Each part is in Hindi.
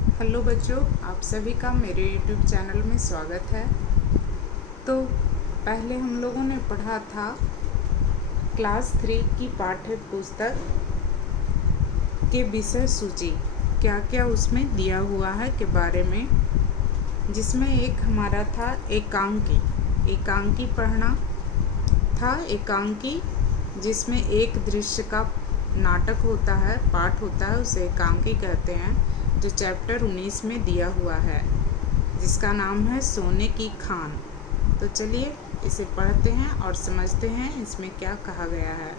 हेलो बच्चों, आप सभी का मेरे YouTube चैनल में स्वागत है। तो पहले हम लोगों ने पढ़ा था क्लास 3 की पाठ्य पुस्तक के विषय सूची, क्या क्या उसमें दिया हुआ है के बारे में, जिसमें एक हमारा था एकांकी पढ़ना था। एकांकी जिसमें एक दृश्य का नाटक होता है, पाठ होता है, उसे एकांकी कहते हैं, जो चैप्टर 19 में दिया हुआ है, जिसका नाम है सोने की खान। तो चलिए इसे पढ़ते हैं और समझते हैं इसमें क्या कहा गया है।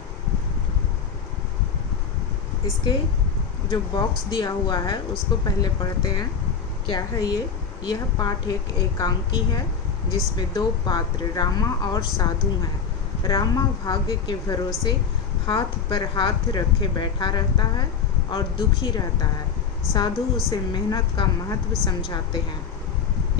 इसके जो बॉक्स दिया हुआ है उसको पहले पढ़ते हैं। क्या है ये? यह पाठ एक एकांकी है जिसमें दो पात्र रामा और साधु हैं। रामा भाग्य के भरोसे हाथ पर हाथ रखे बैठा रहता है और दुखी रहता है। साधु उसे मेहनत का महत्व समझाते हैं।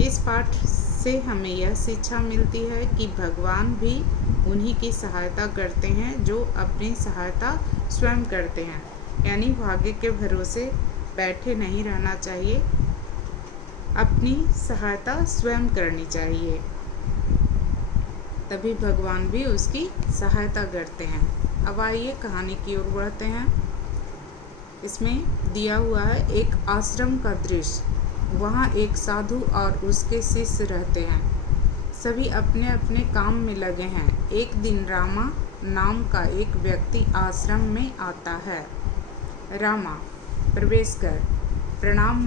इस पाठ से हमें यह शिक्षा मिलती है कि भगवान भी उन्हीं की सहायता करते हैं जो अपनी सहायता स्वयं करते हैं। यानी भाग्य के भरोसे बैठे नहीं रहना चाहिए, अपनी सहायता स्वयं करनी चाहिए, तभी भगवान भी उसकी सहायता करते हैं। अब आइए कहानी की ओर बढ़ते हैं। इसमें दिया हुआ है एक आश्रम का दृश्य। वहाँ एक साधु और उसके शिष्य रहते हैं। सभी अपने अपने काम में लगे हैं। एक दिन रामा नाम का एक व्यक्ति आश्रम में आता है। रामा, प्रवेश कर। प्रणाम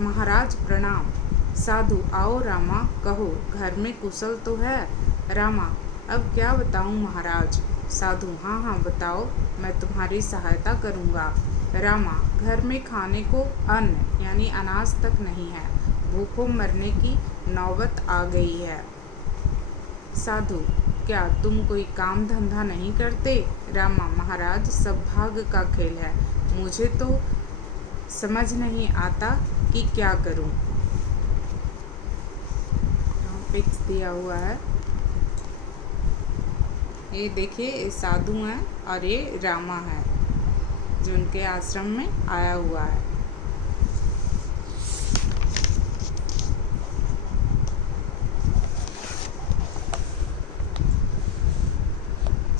महाराज प्रणाम। साधु, आओ रामा, कहो घर में कुशल तो है? रामा, अब क्या बताऊं महाराज? साधु, हाँ बताओ, मैं तुम्हारी सहायता करूँगा। रामा, घर में खाने को अन्न यानी अनाज तक नहीं है, भूखों मरने की नौबत आ गई है। साधु, क्या तुम कोई काम धंधा नहीं करते? रामा, महाराज सब भाग्य का खेल है, मुझे तो समझ नहीं आता कि क्या करूं। पिक्स दिया हुआ है, ये देखिए, ये साधु हैं और ये रामा है जो उनके आश्रम में आया हुआ है।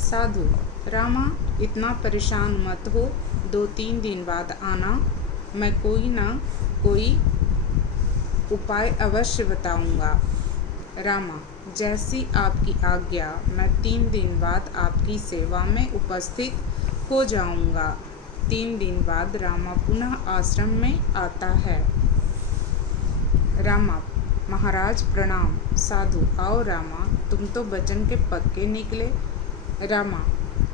साधु, रामा इतना परेशान मत हो, 2-3 दिन बाद आना, मैं कोई ना कोई उपाय अवश्य बताऊंगा। रामा, जैसी आपकी आज्ञा, मैं 3 दिन बाद आपकी सेवा में उपस्थित हो जाऊंगा। 3 दिन बाद रामा पुनः आश्रम में आता है। रामा, महाराज प्रणाम। साधु, आओ रामा, तुम तो वचन के पक्के निकले। रामा,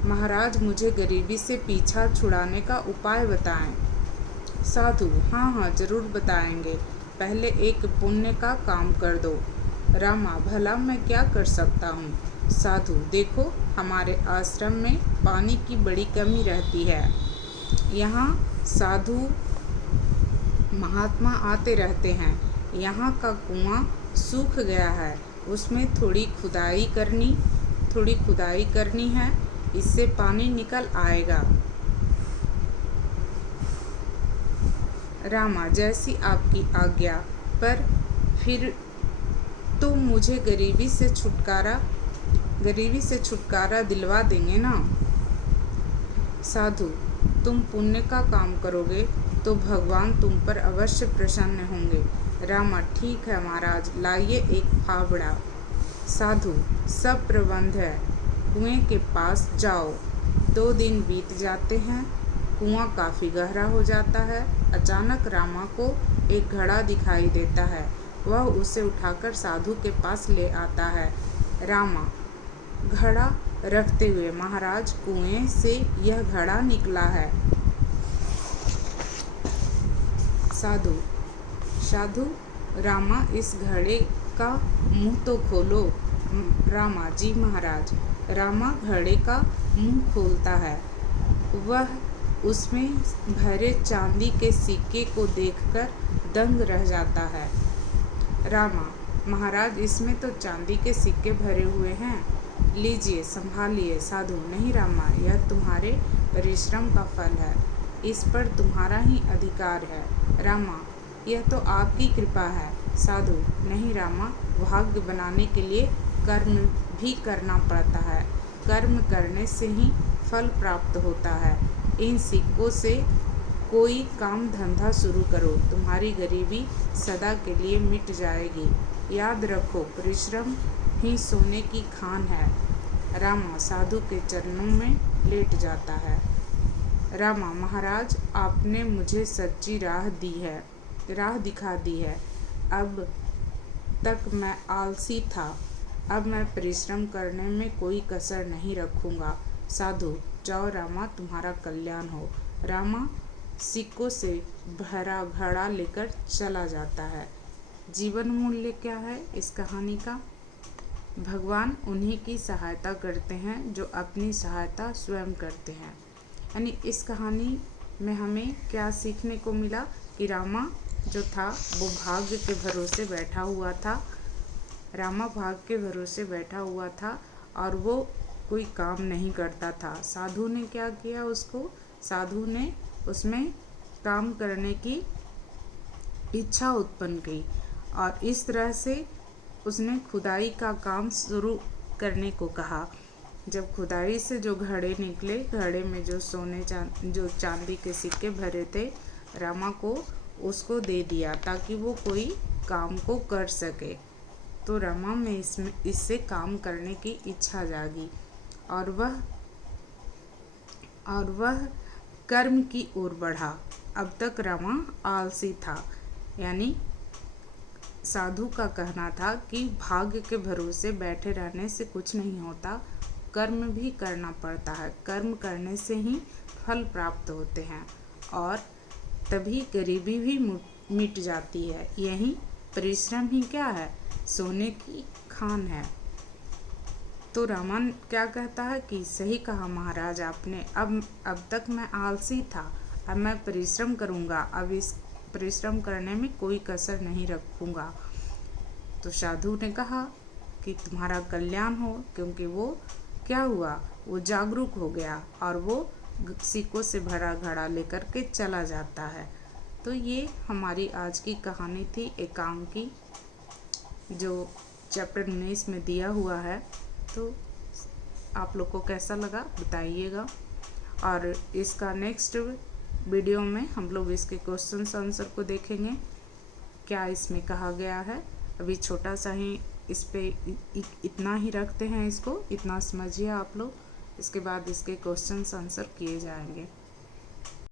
महाराज मुझे गरीबी से पीछा छुड़ाने का उपाय बताएं। साधु, हाँ जरूर बताएंगे, पहले एक पुण्य का काम कर दो। रामा, भला मैं क्या कर सकता हूँ? साधु, देखो हमारे आश्रम में पानी की बड़ी कमी रहती है। यहाँ साधु महात्मा आते रहते हैं। यहाँ का कुआं सूख गया है, उसमें थोड़ी खुदाई करनी है, इससे पानी निकल आएगा। रामा, जैसी आपकी आज्ञा, पर फिर तो मुझे गरीबी से छुटकारा दिलवा देंगे ना? साधु, तुम पुण्य का काम करोगे तो भगवान तुम पर अवश्य प्रसन्न होंगे। रामा, ठीक है महाराज, लाइए एक फावड़ा। साधु, सब प्रबंध है, कुएं के पास जाओ। 2 दिन बीत जाते हैं, कुआं काफ़ी गहरा हो जाता है। अचानक रामा को एक घड़ा दिखाई देता है। वह उसे उठाकर साधु के पास ले आता है। रामा, घड़ा रखते हुए, महाराज कुएं से यह घड़ा निकला है। साधु, रामा इस घड़े का मुंह तो खोलो। रामा, जी महाराज। रामा घड़े का मुंह खोलता है। वह उसमें भरे चांदी के सिक्के को देखकर दंग रह जाता है। रामा, महाराज इसमें तो चांदी के सिक्के भरे हुए हैं, लीजिए संभालिए। साधु, नहीं रामा, यह तुम्हारे परिश्रम का फल है। इस पर तुम्हारा ही अधिकार है। रामा, यह तो आपकी कृपा है। साधु, नहीं रामा, भाग्य बनाने के लिए कर्म भी करना पड़ता है। कर्म करने से ही फल प्राप्त होता है। इन सिक्कों से कोई काम धंधा शुरू करो, तुम्हारी गरीबी सदा के लिए मिट जाएगी। याद रखो, परिश्रम ही सोने की खान है। रामा साधु के चरणों में लेट जाता है। रामा, महाराज, आपने मुझे सच्ची राह दिखा दी है। अब तक मैं आलसी था, अब मैं परिश्रम करने में कोई कसर नहीं रखूंगा। साधु, जाओ रामा, तुम्हारा कल्याण हो। रामा सिक्कों से भरा घड़ा लेकर चला जाता है। जीवन मूल्य क्या है इस कहानी का? भगवान उन्हीं की सहायता करते हैं जो अपनी सहायता स्वयं करते हैं। यानी इस कहानी में हमें क्या सीखने को मिला कि रामा जो था वो भाग्य के भरोसे बैठा हुआ था। रामा भाग्य के भरोसे बैठा हुआ था और वो कोई काम नहीं करता था। साधु ने क्या किया, साधु ने उसमें काम करने की इच्छा उत्पन्न की और इस तरह से उसने खुदाई का काम शुरू करने को कहा। जब खुदाई से जो घड़े निकले, घड़े में जो जो चांदी के सिक्के भरे थे, रामा को उसको दे दिया ताकि वो कोई काम को कर सके। तो रामा में इससे काम करने की इच्छा जागी और वह कर्म की ओर बढ़ा। अब तक रामा आलसी था। यानी साधु का कहना था कि भाग्य के भरोसे बैठे रहने से कुछ नहीं होता, कर्म भी करना पड़ता है। कर्म करने से ही फल प्राप्त होते हैं और तभी गरीबी भी मिट जाती है। यही परिश्रम ही क्या है, सोने की खान है। तो रामन क्या कहता है कि सही कहा महाराज आपने, अब तक मैं आलसी था, अब मैं परिश्रम करूँगा, अब इस परिश्रम करने में कोई कसर नहीं रखूँगा। तो साधु ने कहा कि तुम्हारा कल्याण हो, क्योंकि वो क्या हुआ, वो जागरूक हो गया और वो सिक्कों से भरा घड़ा लेकर के चला जाता है। तो ये हमारी आज की कहानी थी एकांक की, जो चैप्टर 19 में दिया हुआ है। तो आप लोग को कैसा लगा बताइएगा और इसका नेक्स्ट वीडियो में हम लोग इसके क्वेश्चन आंसर को देखेंगे, क्या इसमें कहा गया है। अभी छोटा सा ही इस पे इतना ही रखते हैं, इसको इतना समझिए आप लोग, इसके बाद इसके क्वेश्चन आंसर किए जाएंगे।